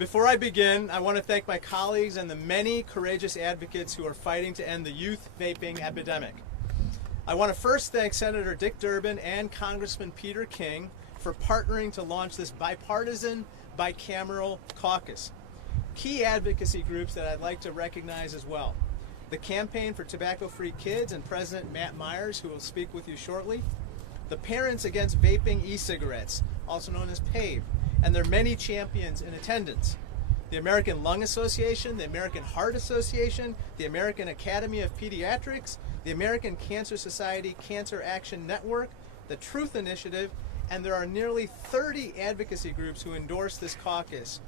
Before I begin, I want to thank my colleagues and the many courageous advocates who are fighting to end the youth vaping epidemic. I want to first thank Senator Dick Durbin and Congressman Peter King for partnering to launch this bipartisan, bicameral caucus. Key advocacy groups that I'd like to recognize as well: the Campaign for Tobacco-Free Kids and President Matt Myers, who will speak with you shortly; the Parents Against Vaping E-Cigarettes, also known as PAVE, and their many champions in attendance; the American Lung Association, the American Heart Association, the American Academy of Pediatrics, the American Cancer Society Cancer Action Network, the Truth Initiative, and there are nearly 30 advocacy groups who endorse this caucus.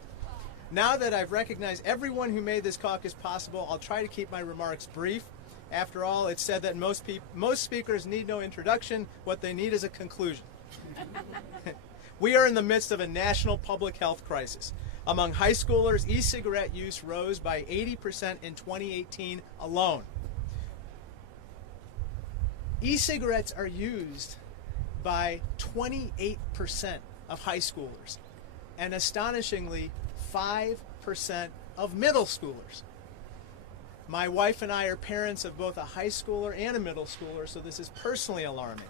Now that I've recognized everyone who made this caucus possible, I'll try to keep my remarks brief. After all, it's said that most speakers need no introduction. What they need is a conclusion. We are in the midst of a national public health crisis. Among high schoolers, e-cigarette use rose by 80% in 2018 alone. E-cigarettes are used by 28% of high schoolers, and astonishingly, 5% of middle schoolers. My wife and I are parents of both a high schooler and a middle schooler, so this is personally alarming.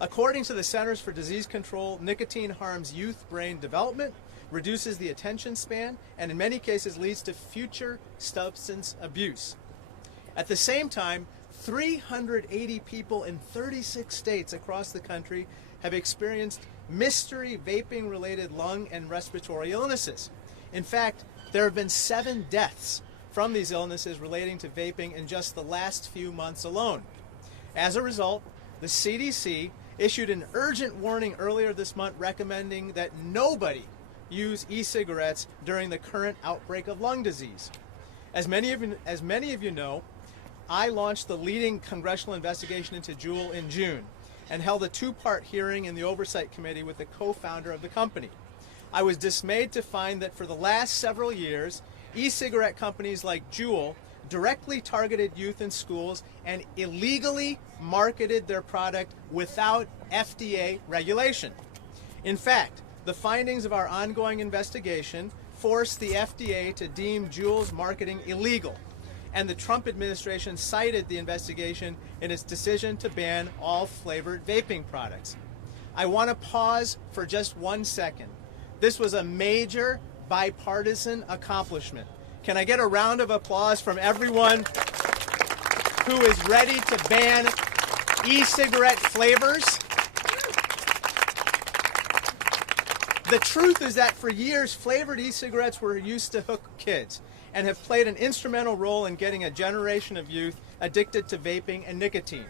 According to the Centers for Disease Control, nicotine harms youth brain development, reduces the attention span, and in many cases leads to future substance abuse. At the same time, 380 people in 36 states across the country have experienced mystery vaping-related lung and respiratory illnesses. In fact, there have been 7 deaths from these illnesses relating to vaping in just the last few months alone. As a result, the CDC issued an urgent warning earlier this month recommending that nobody use e-cigarettes during the current outbreak of lung disease. As many of you know, I launched the leading congressional investigation into Juul in June and held a 2-part hearing in the Oversight Committee with the co-founder of the company. I was dismayed to find that for the last several years, e-cigarette companies like Juul directly targeted youth in schools and illegally marketed their product without FDA regulation. In fact, the findings of our ongoing investigation forced the FDA to deem Juul's marketing illegal, and the Trump administration cited the investigation in its decision to ban all flavored vaping products. I want to pause for just 1 second. This was a major bipartisan accomplishment. Can I get a round of applause from everyone who is ready to ban e-cigarette flavors? The truth is that for years, flavored e-cigarettes were used to hook kids and have played an instrumental role in getting a generation of youth addicted to vaping and nicotine.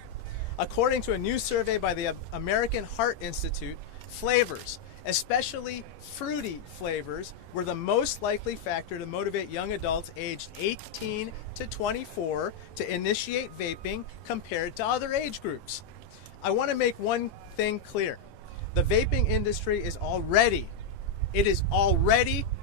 According to a new survey by the American Heart Institute, flavors, especially fruity flavors, were the most likely factor to motivate young adults aged 18 to 24 to initiate vaping compared to other age groups. I want to make one thing clear. The vaping industry is already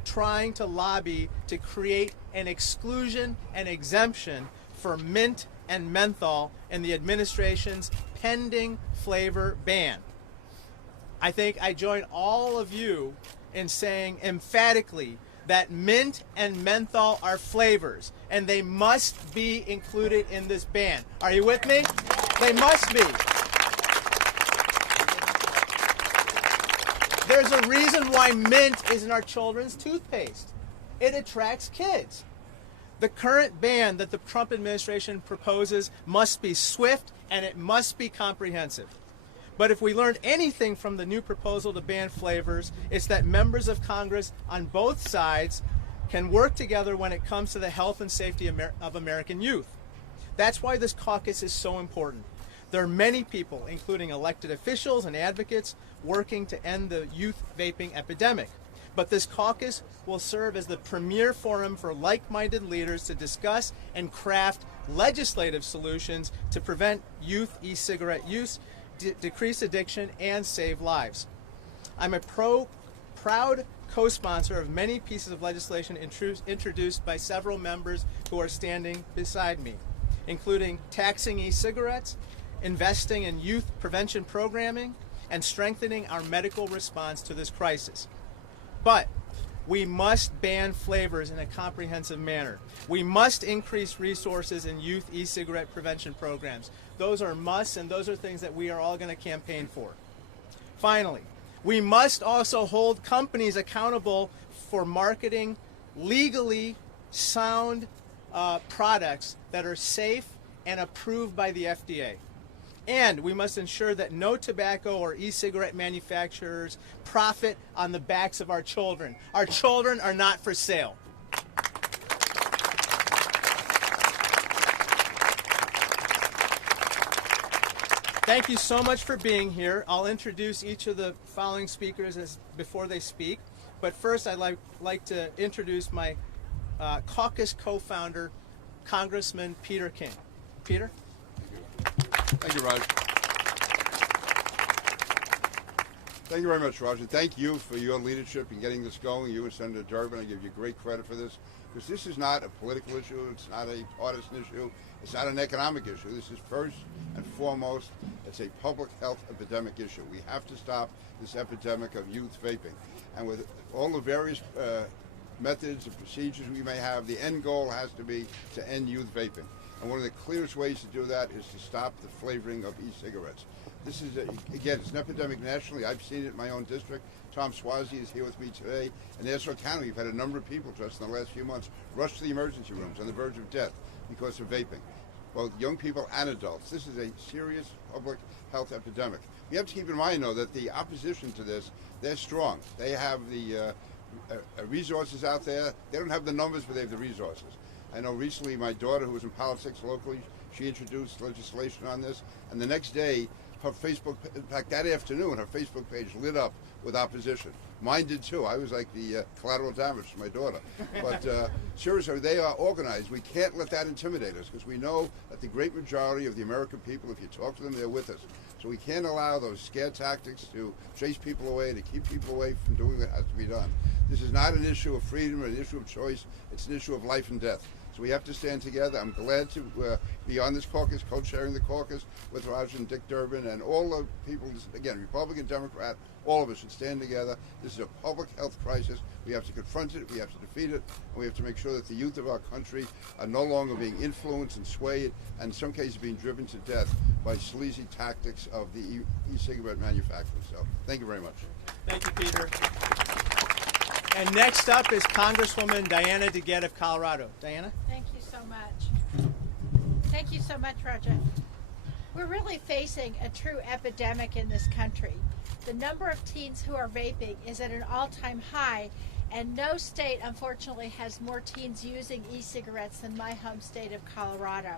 trying to lobby to create an exclusion and exemption for mint and menthol in the administration's pending flavor ban. I think I join all of you in saying emphatically that mint and menthol are flavors and they must be included in this ban. Are you with me? They must be. There's a reason why mint is in our children's toothpaste. It attracts kids. The current ban that the Trump administration proposes must be swift and it must be comprehensive. But if we learned anything from the new proposal to ban flavors, it's that members of Congress on both sides can work together when it comes to the health and safety of American youth. That's why this caucus is so important. There are many people, including elected officials and advocates, working to end the youth vaping epidemic. But this caucus will serve as the premier forum for like-minded leaders to discuss and craft legislative solutions to prevent youth e-cigarette use, decrease addiction, and save lives. I'm a proud co-sponsor of many pieces of legislation introduced by several members who are standing beside me, including taxing e-cigarettes, investing in youth prevention programming, and strengthening our medical response to this crisis. But We must ban flavors in a comprehensive manner. We must increase resources in youth e-cigarette prevention programs. Those are musts, and those are things that we are all going to campaign for. Finally, we must also hold companies accountable for marketing legally sound products that are safe and approved by the FDA. And we must ensure that no tobacco or e-cigarette manufacturers profit on the backs of our children. Our children are not for sale. Thank you so much for being here. I'll introduce each of the following speakers before they speak. But first, I'd like to introduce my caucus co-founder, Congressman Peter King. Peter? Thank you, Roger. Thank you very much, Roger. Thank you for your leadership in getting this going. You and Senator Durbin, I give you great credit for this, because this is not a political issue. It's not a partisan issue. It's not an economic issue. This is first and foremost, it's a public health epidemic issue. We have to stop this epidemic of youth vaping. And with all the various methods and procedures we may have, the end goal has to be to end youth vaping. And one of the clearest ways to do that is to stop the flavoring of e-cigarettes. This is, again, it's an epidemic nationally. I've seen it in my own district. Tom Suozzi is here with me today. In Nassau County, we've had a number of people just in the last few months rush to the emergency rooms on the verge of death because of vaping, both young people and adults. This is a serious public health epidemic. We have to keep in mind, though, that the opposition to this, they're strong. They have the resources out there. They don't have the numbers, but they have the resources. I know recently my daughter, who was in politics locally, she introduced legislation on this, and the next day, her Facebook, in fact, that afternoon, her Facebook page lit up with opposition. Mine did too. I was like the collateral damage to my daughter. But seriously, they are organized. We can't let that intimidate us, because we know that the great majority of the American people, if you talk to them, they're with us. So we can't allow those scare tactics to chase people away, to keep people away from doing what has to be done. This is not an issue of freedom or an issue of choice. It's an issue of life and death. So we have to stand together. I'm glad to be on this caucus, co-chairing the caucus with Roger and Dick Durbin and all the people, again, Republican, Democrat, all of us should stand together. This is a public health crisis. We have to confront it, we have to defeat it, and we have to make sure that the youth of our country are no longer being influenced and swayed, and in some cases being driven to death by sleazy tactics of the e-cigarette manufacturers. So thank you very much. Thank you, Peter. And next up is Congresswoman Diana DeGette of Colorado. Diana? Thank you so much. Thank you so much, Roger. We're really facing a true epidemic in this country. The number of teens who are vaping is at an all-time high, and no state, unfortunately, has more teens using e-cigarettes than my home state of Colorado.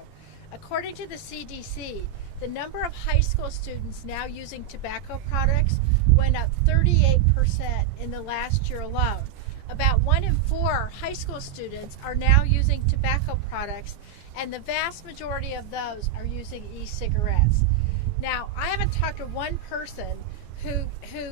According to the CDC, the number of high school students now using tobacco products went up 38% in the last year alone. About 1 in 4 high school students are now using tobacco products, and the vast majority of those are using e-cigarettes. Now, I haven't talked to one person who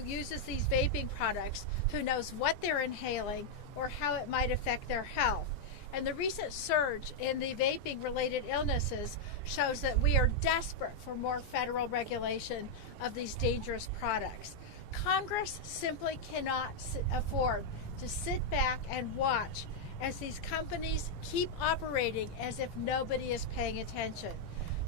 uses these vaping products who knows what they're inhaling or how it might affect their health. And the recent surge in the vaping-related illnesses shows that we are desperate for more federal regulation of these dangerous products. Congress simply cannot afford to sit back and watch as these companies keep operating as if nobody is paying attention.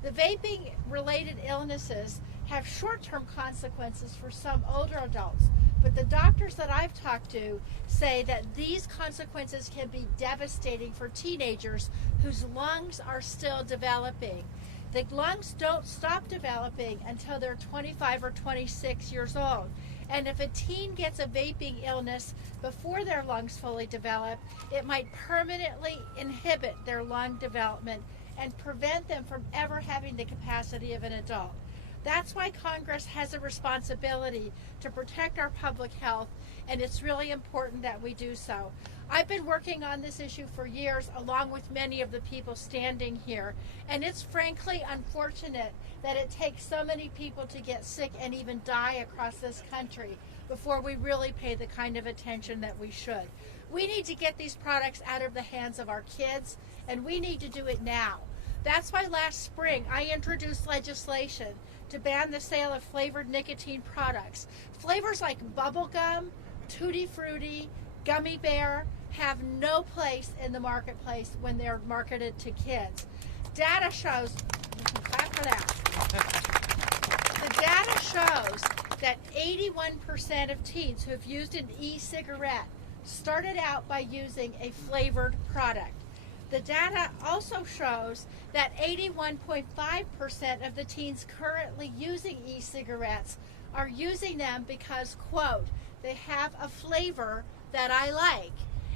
The vaping-related illnesses have short-term consequences for some older adults, but the doctors that I've talked to say that these consequences can be devastating for teenagers whose lungs are still developing. The lungs don't stop developing until they're 25 or 26 years old. And if a teen gets a vaping illness before their lungs fully develop, it might permanently inhibit their lung development and prevent them from ever having the capacity of an adult. That's why Congress has a responsibility to protect our public health, and it's really important that we do so. I've been working on this issue for years, along with many of the people standing here, and it's frankly unfortunate that it takes so many people to get sick and even die across this country before we really pay the kind of attention that we should. We need to get these products out of the hands of our kids, and we need to do it now. That's why last spring I introduced legislation to ban the sale of flavored nicotine products. Flavors like bubblegum, Tutti Frutti, gummy bear have no place in the marketplace when they're marketed to kids. Data shows, clap for that. The data shows that 81% of teens who have used an e-cigarette started out by using a flavored product. The data also shows that 81.5% of the teens currently using e-cigarettes are using them because, quote, they have a flavor that I like.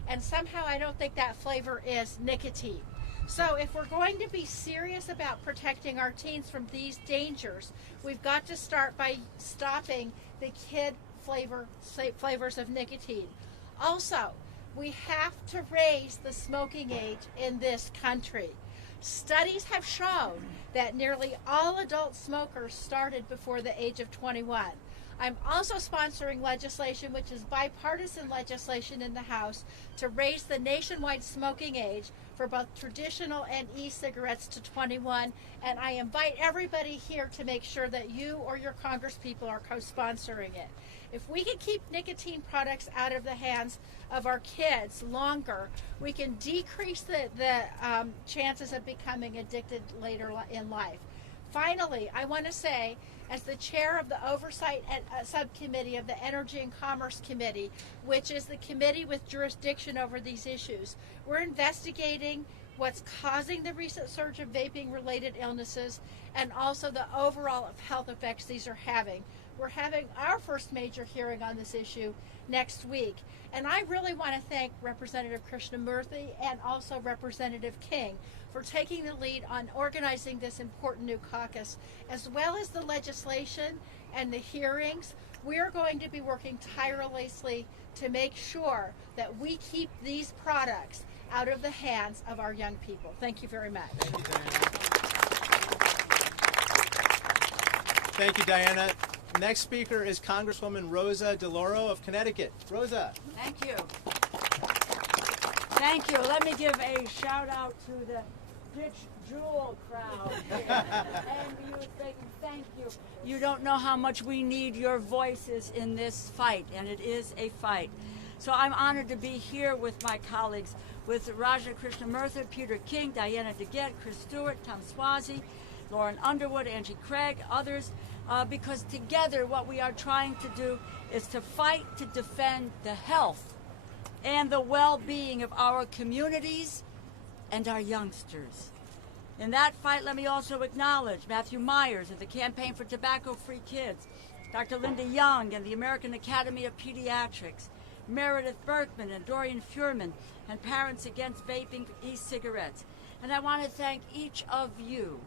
And somehow I don't think that flavor is nicotine. So if we're going to be serious about protecting our teens from these dangers, we've got to start by stopping the kid flavors of nicotine. Also, we have to raise the smoking age in this country. Studies have shown that nearly all adult smokers started before the age of 21. I'm also sponsoring legislation, which is bipartisan legislation in the House, to raise the nationwide smoking age for both traditional and e-cigarettes to 21. And I invite everybody here to make sure that you or your congresspeople are co-sponsoring it. If we can keep nicotine products out of the hands of our kids longer, we can decrease the chances of becoming addicted later in life. Finally, I want to say, as the chair of the Oversight Subcommittee of the Energy and Commerce Committee, which is the committee with jurisdiction over these issues, we're investigating what's causing the recent surge of vaping-related illnesses and also the overall health effects these are having. We're having our first major hearing on this issue next week. And I really want to thank Representative Krishnamurthy and also Representative King for taking the lead on organizing this important new caucus, as well as the legislation and the hearings. We are going to be working tirelessly to make sure that we keep these products out of the hands of our young people. Thank you very much. Thank you, Diana. Next speaker is Congresswoman Rosa DeLauro of Connecticut. Rosa. Thank you. Thank you. Let me give a shout out to the Ditch Jewel crowd. And you think, thank you. You don't know how much we need your voices in this fight, and it is a fight. So I'm honored to be here with my colleagues, with Raja Krishnamurthy, Peter King, Diana DeGette, Chris Stewart, Tom Suozzi, Lauren Underwood, Angie Craig, others, because together what we are trying to do is to fight to defend the health and the well-being of our communities and our youngsters. In that fight, let me also acknowledge Matthew Myers of the Campaign for Tobacco-Free Kids, Dr. Linda Young and the American Academy of Pediatrics, Meredith Berkman and Dorian Furman, and Parents Against Vaping e-Cigarettes. And I want to thank each of you,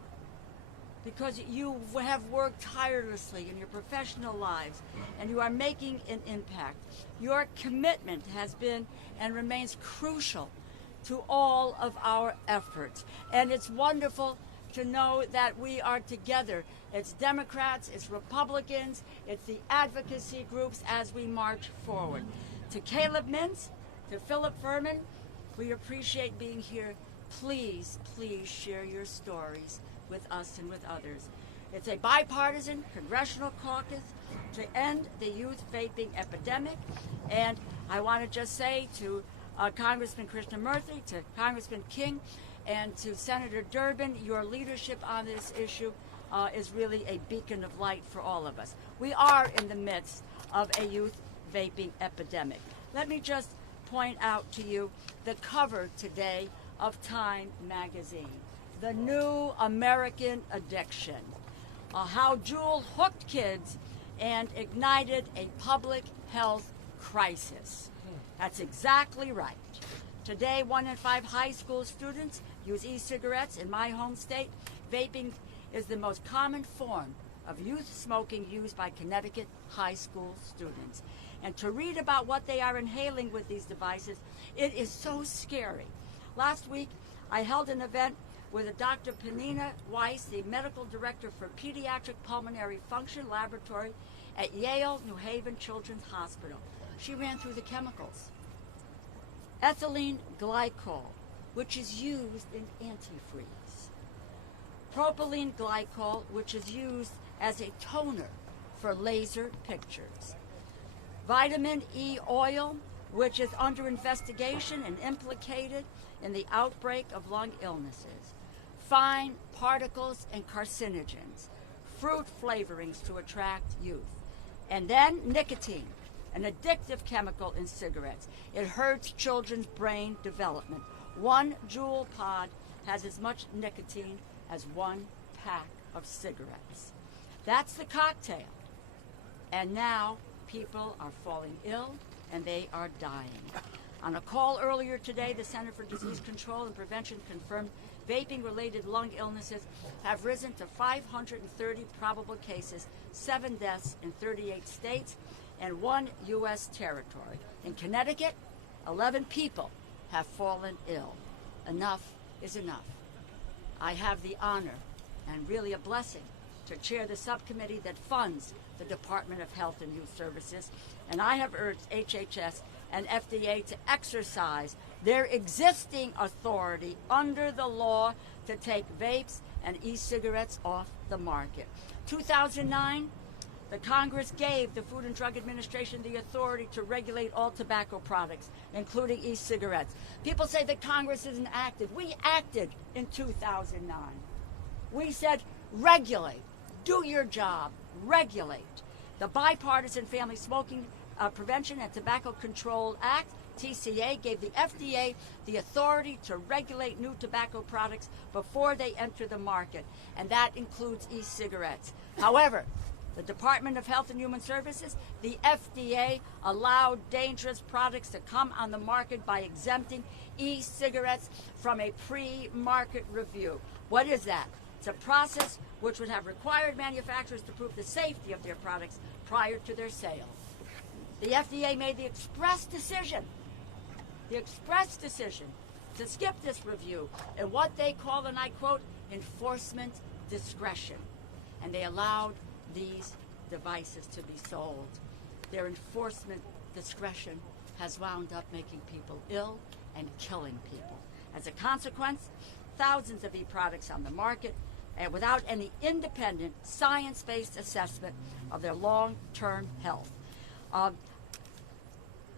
because you have worked tirelessly in your professional lives and you are making an impact. Your commitment has been and remains crucial to all of our efforts. And it's wonderful to know that we are together. It's Democrats, it's Republicans, it's the advocacy groups as we march forward. To Caleb Mintz, to Philip Furman, we appreciate being here. Please, please share your stories with us and with others. It's a bipartisan Congressional Caucus to end the youth vaping epidemic. And I want to just say to Congressman Krishnamurthy, to Congressman King, and to Senator Durbin, your leadership on this issue is really a beacon of light for all of us. We are in the midst of a youth vaping epidemic. Let me just point out to you the cover today of Time magazine. The new American addiction, how Juul hooked kids and ignited a public health crisis. That's exactly right. Today, 1 in 5 high school students use e-cigarettes. In my home state, vaping is the most common form of youth smoking used by Connecticut high school students. And to read about what they are inhaling with these devices, it is so scary. Last week, I held an event with Dr. Penina Weiss, the medical director for Pediatric Pulmonary Function Laboratory at Yale New Haven Children's Hospital. She ran through the chemicals. Ethylene glycol, which is used in antifreeze. Propylene glycol, which is used as a toner for laser pictures. Vitamin E oil, which is under investigation and implicated in the outbreak of lung illnesses, fine particles and carcinogens, fruit flavorings to attract youth, and then nicotine, an addictive chemical in cigarettes. It hurts children's brain development. One Juul pod has as much nicotine as one pack of cigarettes. That's the cocktail. And now people are falling ill and they are dying. On a call earlier today, the Center for Disease Control and Prevention confirmed vaping-related lung illnesses have risen to 530 probable cases, 7 deaths in 38 states, and 1 U.S. territory. In Connecticut, 11 people have fallen ill. Enough is enough. I have the honor and really a blessing to chair the subcommittee that funds the Department of Health and Youth Services, and I have urged HHS and FDA to exercise their existing authority under the law to take vapes and e-cigarettes off the market. 2009, the Congress gave the Food and Drug Administration the authority to regulate all tobacco products, including e-cigarettes. People say that Congress isn't active. We acted in 2009. We said, regulate, do your job, regulate. The Bipartisan Family Smoking Prevention and Tobacco Control Act, TCA, gave the FDA the authority to regulate new tobacco products before they enter the market, and that includes e-cigarettes. However, the Department of Health and Human Services, the FDA, allowed dangerous products to come on the market by exempting e-cigarettes from a pre-market review. What is that? It's a process which would have required manufacturers to prove the safety of their products prior to their sale. The FDA made the express decision to skip this review in what they call, and I quote, enforcement discretion. And they allowed these devices to be sold. Their enforcement discretion has wound up making people ill and killing people. As a consequence, thousands of e-products on the market and without any independent science-based assessment of their long-term health.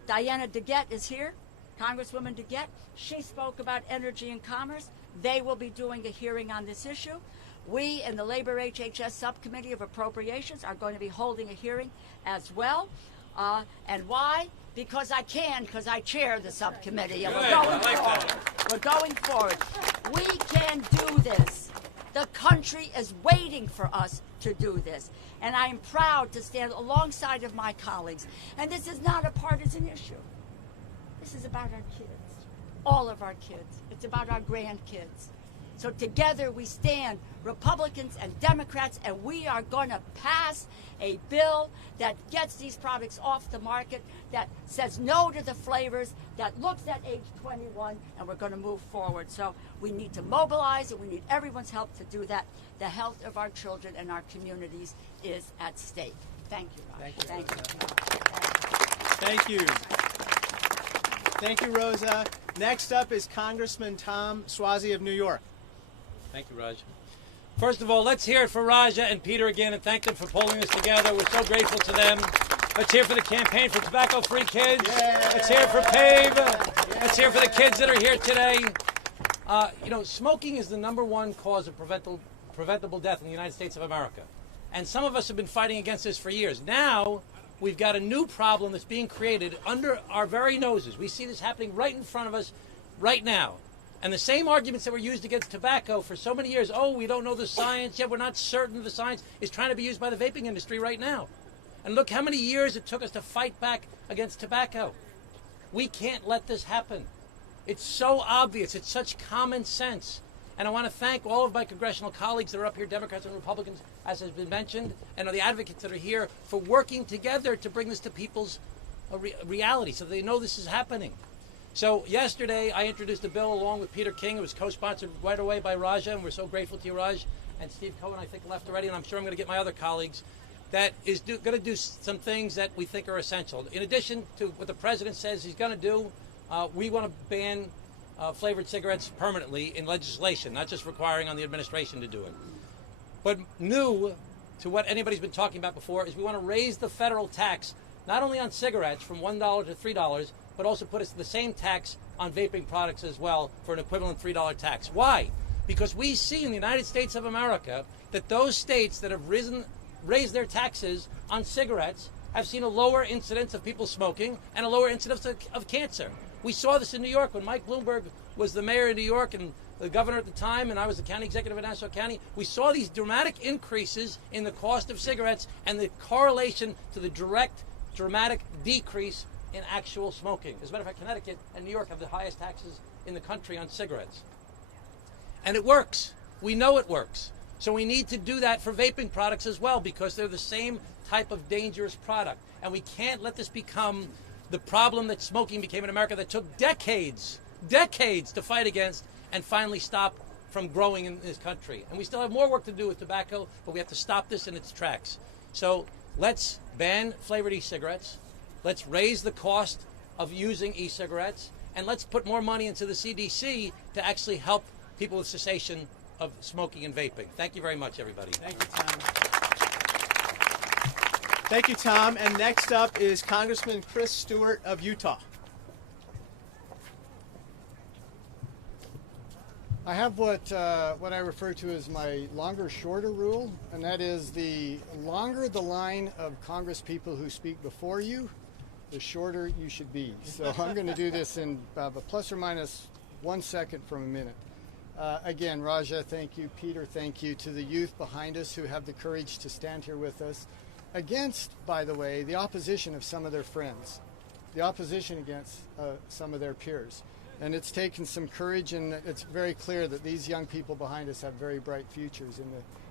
Diana DeGette is here, Congresswoman DeGette. She spoke about energy and commerce. They will be doing a hearing on this issue. We in the Labor HHS Subcommittee of Appropriations are going to be holding a hearing as well. And why? Because I chair the subcommittee. And we're going forward. We can do this. The country is waiting for us to do this. And I am proud to stand alongside of my colleagues. And this is not a partisan issue. This is about our kids, all of our kids. It's about our grandkids. So together we stand, Republicans and Democrats, and we are going to pass a bill that gets these products off the market, that says no to the flavors, that looks at age 21, and we're going to move forward. So we need to mobilize, and we need everyone's help to do that. The health of our children and our communities is at stake. Thank you, Roger. Thank you. Thank you. Thank you. Thank you, Rosa. Next up is Congressman Tom Suozzi of New York. Thank you, Raj. First of all, let's hear it for Raja and Peter again and thank them for pulling this together. We're so grateful to them. Let's hear for the campaign for tobacco-free kids. Yay. Let's hear for PAVE. Yay. Let's hear for the kids that are here today. Smoking is the #1 cause of preventable death in the United States of America. And some of us have been fighting against this for years. Now, we've got a new problem that's being created under our very noses. We see this happening right in front of us right now. And the same arguments that were used against tobacco for so many years, we don't know the science, we're not certain of the science, is trying to be used by the vaping industry right now. And look how many years it took us to fight back against tobacco. We can't let this happen. It's so obvious. It's such common sense. And I want to thank all of my congressional colleagues that are up here, Democrats and Republicans, as has been mentioned, and the advocates that are here for working together to bring this to people's reality so they know this is happening. So yesterday, I introduced a bill along with Peter King. It was co-sponsored right away by Raja, and we're so grateful to you, Raj. And Steve Cohen, I think, left already, and I'm sure I'm going to get my other colleagues, that is going to do some things that we think are essential. In addition to what the president says he's going to do, we want to ban flavored cigarettes permanently in legislation, not just requiring on the administration to do it. But new to what anybody's been talking about before is we want to raise the federal tax, not only on cigarettes from $1 to $3, but also put us the same tax on vaping products as well for an equivalent $3 tax. Why? Because we see in the United States of America that those states that have raised their taxes on cigarettes have seen a lower incidence of people smoking and a lower incidence of cancer. We saw this in New York when Mike Bloomberg was the mayor of New York and the governor at the time, and I was the county executive of Nassau County. We saw these dramatic increases in the cost of cigarettes and the correlation to the dramatic decrease in actual smoking. As a matter of fact, Connecticut and New York have the highest taxes in the country on cigarettes. And it works. We know it works. So we need to do that for vaping products as well, because they're the same type of dangerous product. And we can't let this become the problem that smoking became in America that took decades to fight against and finally stop from growing in this country. And we still have more work to do with tobacco, but we have to stop this in its tracks. So let's ban flavored e-cigarettes. Let's raise the cost of using e-cigarettes. And let's put more money into the CDC to actually help people with cessation of smoking and vaping. Thank you very much, everybody. Thank you, Tom. Thank you, Tom. And next up is Congressman Chris Stewart of Utah. I have what I refer to as my longer, shorter rule, and that is the longer the line of Congress people who speak before you, the shorter you should be. So I'm going to do this in plus or minus 1 second from a minute. Again, Raja, thank you. Peter, thank you. To the youth behind us who have the courage to stand here with us against, by the way, the opposition of some of their friends, the opposition against some of their peers. And it's taken some courage, and it's very clear that these young people behind us have very bright futures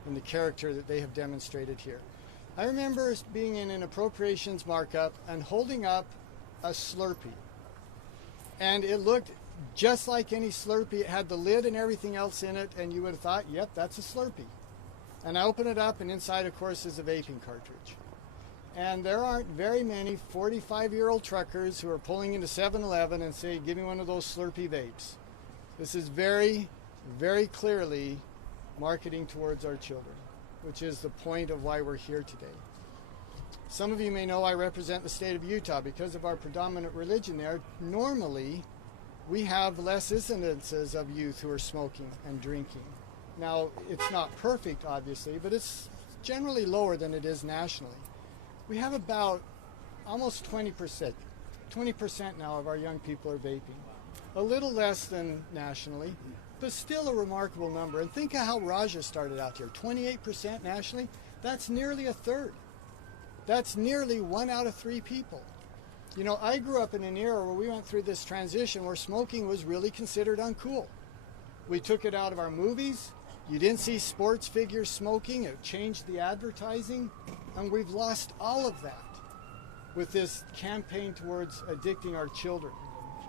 in the character that they have demonstrated here. I remember being in an appropriations markup and holding up a Slurpee. And it looked just like any Slurpee. It had the lid and everything else in it, and you would have thought, yep, that's a Slurpee. And I open it up, and inside, of course, is a vaping cartridge. And there aren't very many 45-year-old truckers who are pulling into 7-Eleven and say, give me one of those Slurpee vapes. This is very, very clearly marketing towards our children, which is the point of why we're here today. Some of you may know I represent the state of Utah. Because of our predominant religion there, normally we have less incidences of youth who are smoking and drinking. Now, it's not perfect, obviously, but it's generally lower than it is nationally. We have about almost 20% now of our young people are vaping. A little less than nationally, but still a remarkable number. And think of how Raja started out here. 28% nationally, that's nearly a third. That's nearly 1 out of 3 people. You know, I grew up in an era where we went through this transition where smoking was really considered uncool. We took it out of our movies. You didn't see sports figures smoking. It changed the advertising. And we've lost all of that with this campaign towards addicting our children.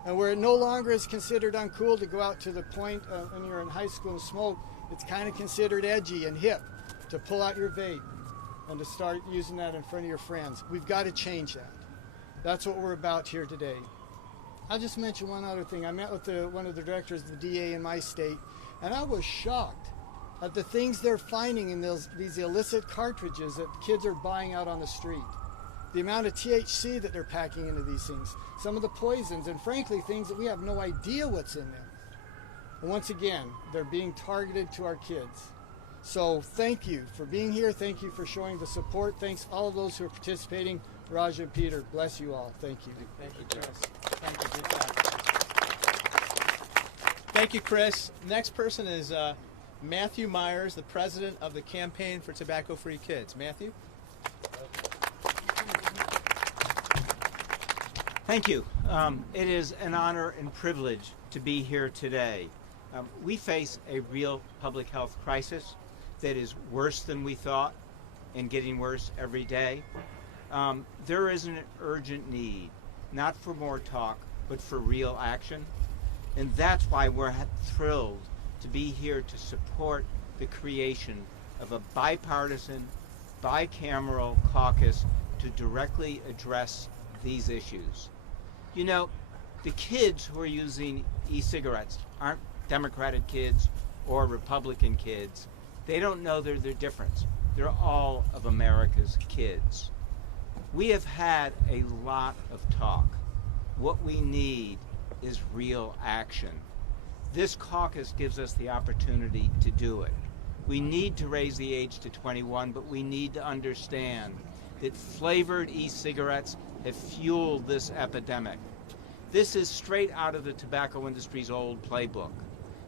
And where it no longer is considered uncool to go out to the point when you're in high school and smoke, it's kind of considered edgy and hip to pull out your vape and to start using that in front of your friends. We've got to change that. That's what we're about here today. I'll just mention one other thing. I met with one of the directors of the DA in my state, and I was shocked at the things they're finding in these illicit cartridges that kids are buying out on the street. The amount of THC that they're packing into these things, some of the poisons, and frankly, things that we have no idea what's in them. And once again, they're being targeted to our kids. So thank you for being here. Thank you for showing the support. Thanks all of those who are participating. Raja and Peter, bless you all. Thank you. Thank you, Chris. Thank you. Good job. Thank you, Chris. Next person is Matthew Myers, the president of the Campaign for Tobacco-Free Kids. Matthew? Thank you. It is an honor and privilege to be here today. We face a real public health crisis that is worse than we thought and getting worse every day. There is an urgent need, not for more talk, but for real action. And that's why we're thrilled to be here to support the creation of a bipartisan, bicameral caucus to directly address these issues. You know, the kids who are using e-cigarettes aren't Democratic kids or Republican kids. They don't know the difference. They're all of America's kids. We have had a lot of talk What we need is real action. This caucus gives us the opportunity to do it. We need to raise the age to 21, but we need to understand that flavored e-cigarettes have fueled this epidemic. This is straight out of the tobacco industry's old playbook.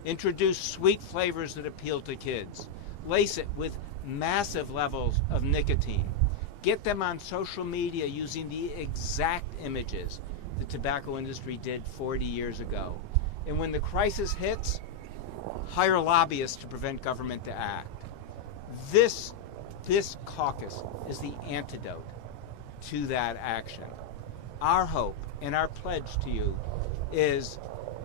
Introduce sweet flavors that appeal to kids. Lace it with massive levels of nicotine. Get them on social media using the exact images the tobacco industry did 40 years ago. And when the crisis hits, hire lobbyists to prevent government to act. This caucus is the antidote to that action. Our hope and our pledge to you is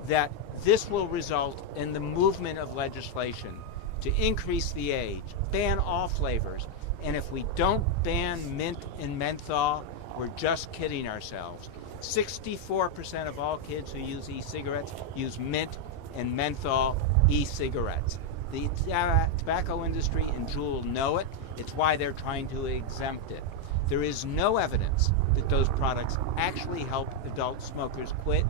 that this will result in the movement of legislation to increase the age, ban all flavors, and if we don't ban mint and menthol, we're just kidding ourselves. 64% of all kids who use e-cigarettes use mint and menthol e-cigarettes. The tobacco industry and Juul know it. It's why they're trying to exempt it. There is no evidence that those products actually help adult smokers quit,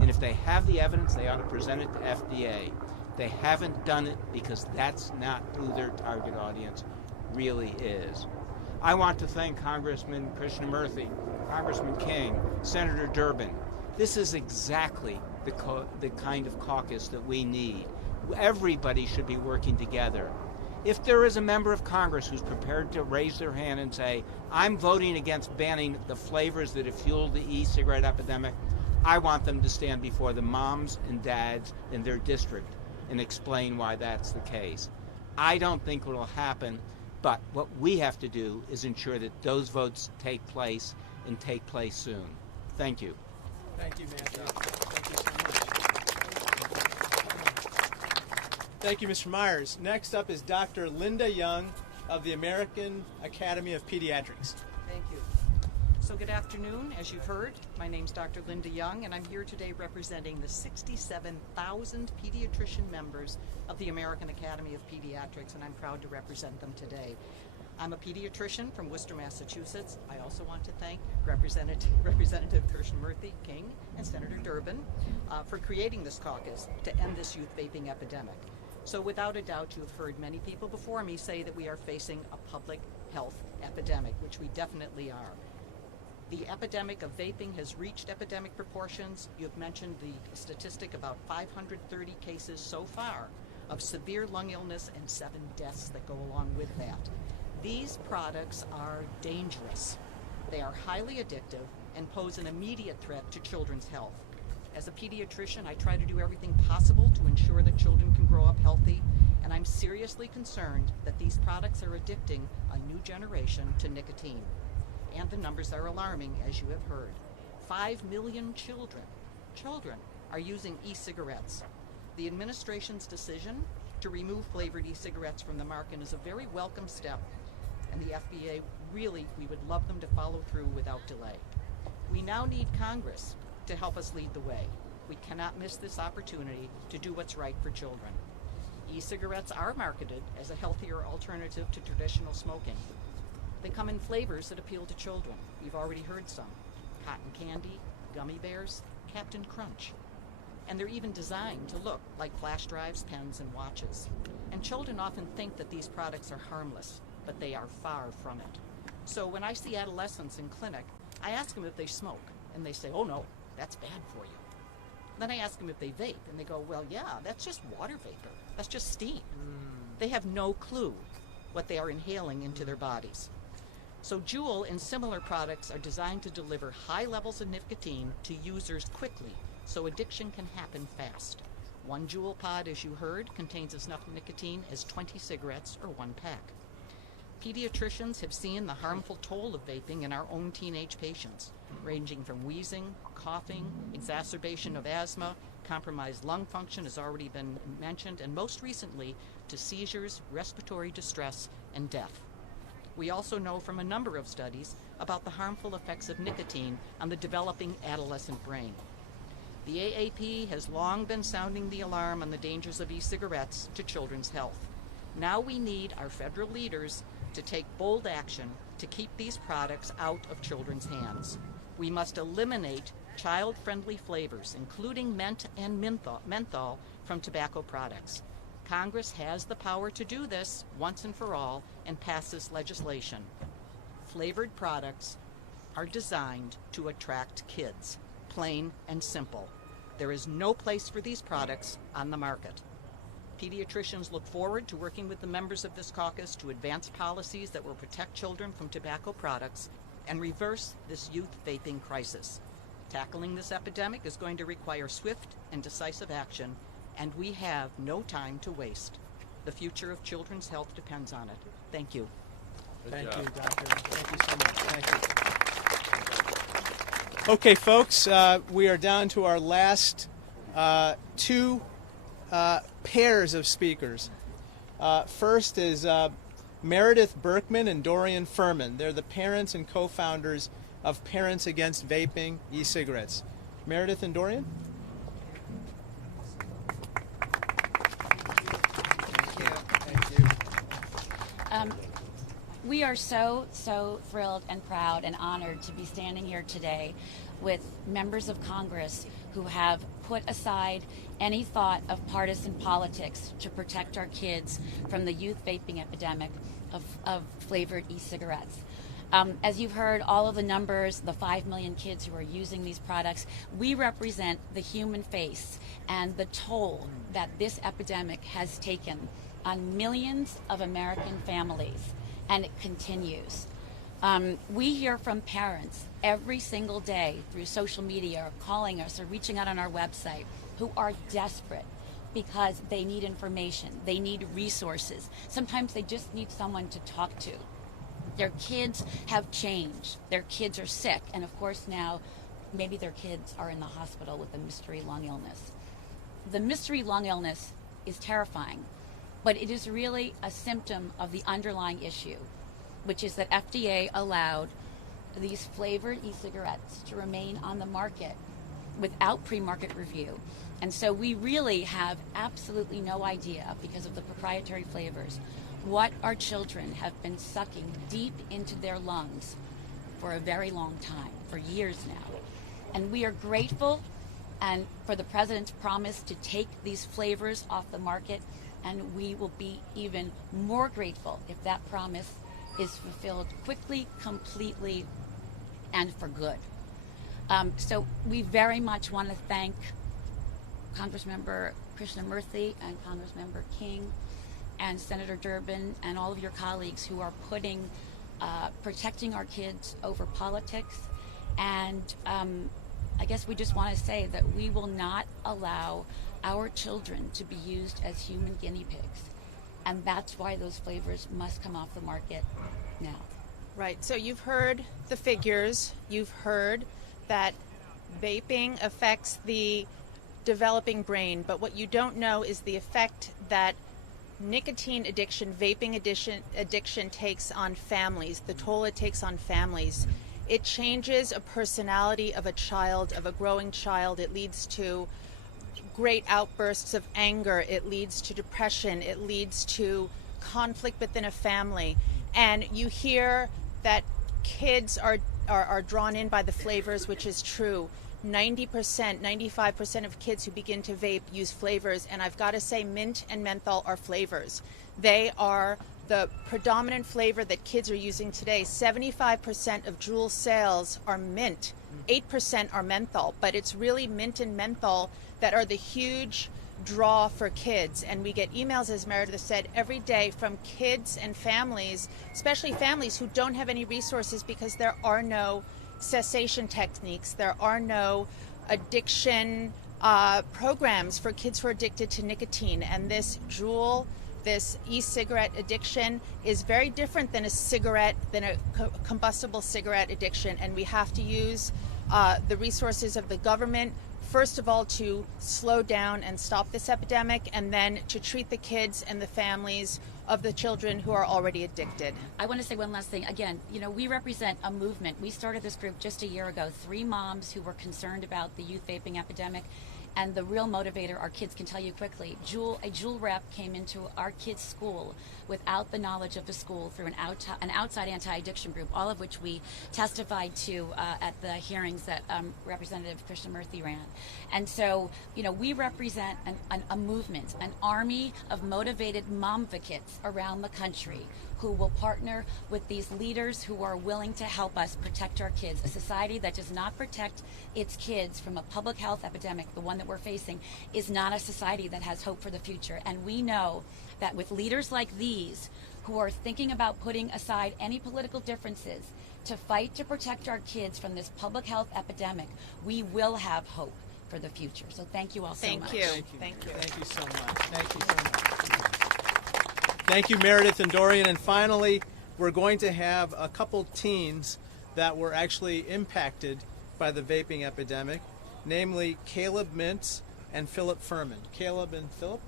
and if they have the evidence, they ought to present it to FDA. They haven't done it because that's not who their target audience really is. I want to thank Congressman Krishnamurthy, Congressman King, Senator Durbin. This is exactly the kind of caucus that we need. Everybody should be working together. If there is a member of Congress who's prepared to raise their hand and say, I'm voting against banning the flavors that have fueled the e-cigarette epidemic, I want them to stand before the moms and dads in their district and explain why that's the case. I don't think it will happen, but what we have to do is ensure that those votes take place and take place soon. Thank you. Thank you, Matthew. Thank you so much. Thank you, Mr. Myers. Next up is Dr. Linda Young of the American Academy of Pediatrics. Thank you. So good afternoon. As you've heard, my name's Dr. Linda Young, and I'm here today representing the 67,000 pediatrician members of the American Academy of Pediatrics, and I'm proud to represent them today. I'm a pediatrician from Worcester, Massachusetts. I also want to thank Representative Krishnamurthy, King, and Senator Durbin for creating this caucus to end this youth vaping epidemic. So without a doubt, you have heard many people before me say that we are facing a public health epidemic, which we definitely are. The epidemic of vaping has reached epidemic proportions. You've mentioned the statistic about 530 cases so far of severe lung illness and 7 deaths that go along with that. These products are dangerous. They are highly addictive and pose an immediate threat to children's health. As a pediatrician, I try to do everything possible to ensure that children can grow up healthy, and I'm seriously concerned that these products are addicting a new generation to nicotine. And the numbers are alarming, as you have heard. 5 million children are using e-cigarettes. The administration's decision to remove flavored e-cigarettes from the market is a very welcome step, and the FDA really, we would love them to follow through without delay. We now need Congress to help us lead the way. We cannot miss this opportunity to do what's right for children. E-cigarettes are marketed as a healthier alternative to traditional smoking. They come in flavors that appeal to children. You've already heard some. Cotton candy, gummy bears, Captain Crunch. And they're even designed to look like flash drives, pens, and watches. And children often think that these products are harmless, but they are far from it. So when I see adolescents in clinic, I ask them if they smoke, and they say, oh no, that's bad for you. Then I ask them if they vape, and they go, well, yeah, that's just water vapor. That's just steam. They have no clue what they are inhaling into their bodies. So Juul and similar products are designed to deliver high levels of nicotine to users quickly, so addiction can happen fast. One Juul pod, as you heard, contains as enough nicotine as 20 cigarettes or 1 pack. Pediatricians have seen the harmful toll of vaping in our own teenage patients, ranging from wheezing, coughing, exacerbation of asthma, compromised lung function has already been mentioned, and most recently to seizures, respiratory distress, and death. We also know from a number of studies about the harmful effects of nicotine on the developing adolescent brain. The AAP has long been sounding the alarm on the dangers of e-cigarettes to children's health. Now we need our federal leaders to take bold action to keep these products out of children's hands. We must eliminate child-friendly flavors, including mint and menthol from tobacco products. Congress has the power to do this once and for all and pass this legislation. Flavored products are designed to attract kids, plain and simple. There is no place for these products on the market. Pediatricians look forward to working with the members of this caucus to advance policies that will protect children from tobacco products and reverse this youth vaping crisis. Tackling this epidemic is going to require swift and decisive action, and we have no time to waste. The future of children's health depends on it. Thank you. Thank you, Doctor. Thank you so much. Thank you. Okay, folks, we are down to our last two pairs of speakers. First is Meredith Berkman and Dorian Furman. They're the parents and co-founders of Parents Against Vaping e-cigarettes. Meredith and Dorian? Thank you. We are so thrilled and proud and honored to be standing here today with members of Congress who have put aside any thought of partisan politics to protect our kids from the youth vaping epidemic of flavored e-cigarettes. As you've heard, all of the numbers, the 5 million kids who are using these products, we represent the human face and the toll that this epidemic has taken on millions of American families, and it continues. We hear from parents every single day through social media or calling us or reaching out on our website who are desperate because they need information, they need resources. Sometimes they just need someone to talk to. Their kids have changed. Their kids are sick. And of course now, maybe their kids are in the hospital with a mystery lung illness. The mystery lung illness is terrifying, but it is really a symptom of the underlying issue, which is that FDA allowed these flavored e-cigarettes to remain on the market without pre-market review. And so we really have absolutely no idea, because of the proprietary flavors, what our children have been sucking deep into their lungs for a very long time, for years now. And we are grateful and for the president's promise to take these flavors off the market, and we will be even more grateful if that promise is fulfilled quickly, completely, and for good. So we very much want to thank Congressmember Krishnamurthy and Congressmember King and Senator Durbin and all of your colleagues who are putting protecting our kids over politics. And I guess we just want to say that we will not allow our children to be used as human guinea pigs. And that's why those flavors must come off the market now. Right. So you've heard the figures. You've heard that vaping affects the developing brain. But what you don't know is the effect that nicotine addiction, vaping addiction takes on families, the toll it takes on families. It changes a personality of a child, of a growing child. It leads to great outbursts of anger. It leads to depression. It leads to conflict within a family. And you hear that kids are drawn in by the flavors, which is true. 90%, 95% of kids who begin to vape use flavors, and I've got to say mint and menthol are flavors. They are the predominant flavor that kids are using today. 75% of Juul sales are mint, 8% are menthol, but it's really mint and menthol that are the huge draw for kids. And we get emails, as Meredith said, every day from kids and families, especially families who don't have any resources because there are no cessation techniques. There are no addiction programs for kids who are addicted to nicotine. And this Juul, this e-cigarette addiction is very different than a combustible cigarette addiction. And we have to use the resources of the government, first of all, to slow down and stop this epidemic, and then to treat the kids and the families of the children who are already addicted. I want to say one last thing. Again, we represent a movement. We started this group just a year ago, 3 moms who were concerned about the youth vaping epidemic. And the real motivator, our kids can tell you quickly, a Juul rep came into our kids' school without the knowledge of the school through an outside anti-addiction group, all of which we testified to at the hearings that Representative Krishnamurthy ran. And so, we represent a movement, an army of motivated momvocats around the country who will partner with these leaders who are willing to help us protect our kids. A society that does not protect its kids from a public health epidemic, the one that we're facing, is not a society that has hope for the future. And we know that with leaders like these who are thinking about putting aside any political differences to fight to protect our kids from this public health epidemic, we will have hope for the future. So thank you all so much. Thank you. Thank you so much. Thank you so much. Thank you, Meredith and Dorian. And finally, we're going to have a couple teens that were actually impacted by the vaping epidemic, namely Caleb Mintz and Philip Furman. Caleb and Philip?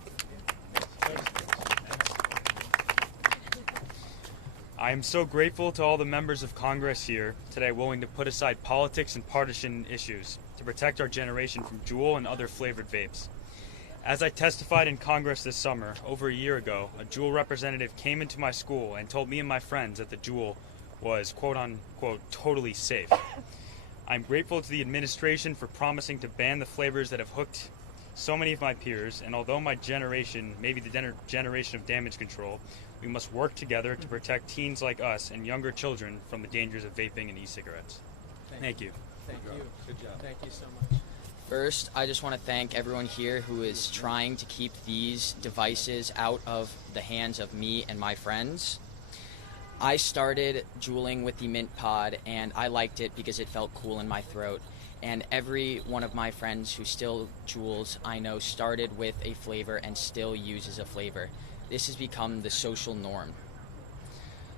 I am so grateful to all the members of Congress here today willing to put aside politics and partisan issues to protect our generation from Juul and other flavored vapes. As I testified in Congress this summer, over a year ago, a Juul representative came into my school and told me and my friends that the Juul was quote-unquote totally safe. I'm grateful to the administration for promising to ban the flavors that have hooked so many of my peers, and although my generation may be the generation of damage control, we must work together to protect teens like us and younger children from the dangers of vaping and e-cigarettes. Thank you. Thank you. Good job. Thank you so much. First, I just want to thank everyone here who is trying to keep these devices out of the hands of me and my friends. I started juuling with the Mint Pod, and I liked it because it felt cool in my throat. And every one of my friends who still juuls, I know, started with a flavor and still uses a flavor. This has become the social norm.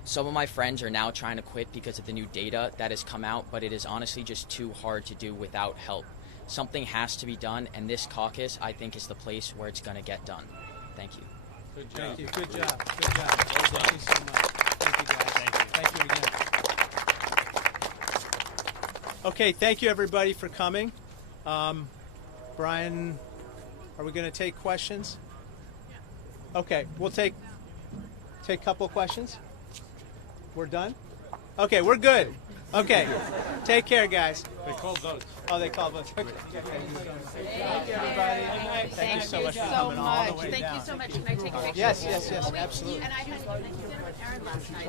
Some of my friends are now trying to quit because of the new data that has come out, but it is honestly just too hard to do without help. Something has to be done, and this caucus, I think, is the place where it's going to get done. Thank you. Good job. Thank you. Good job. Good job. Thank you so much. Thank you, guys. Thank you again. Okay, thank you, everybody, for coming. Brian, are we going to take questions? Okay, we'll take a couple of questions. We're done? Okay, we're good. Okay, take care, guys. They called votes. Oh, they called votes. Okay. Thank you, everybody. Thank you so much for coming all the way down. Thank you so much. Can I take a picture? Yes, absolutely. And I had Aaron last night.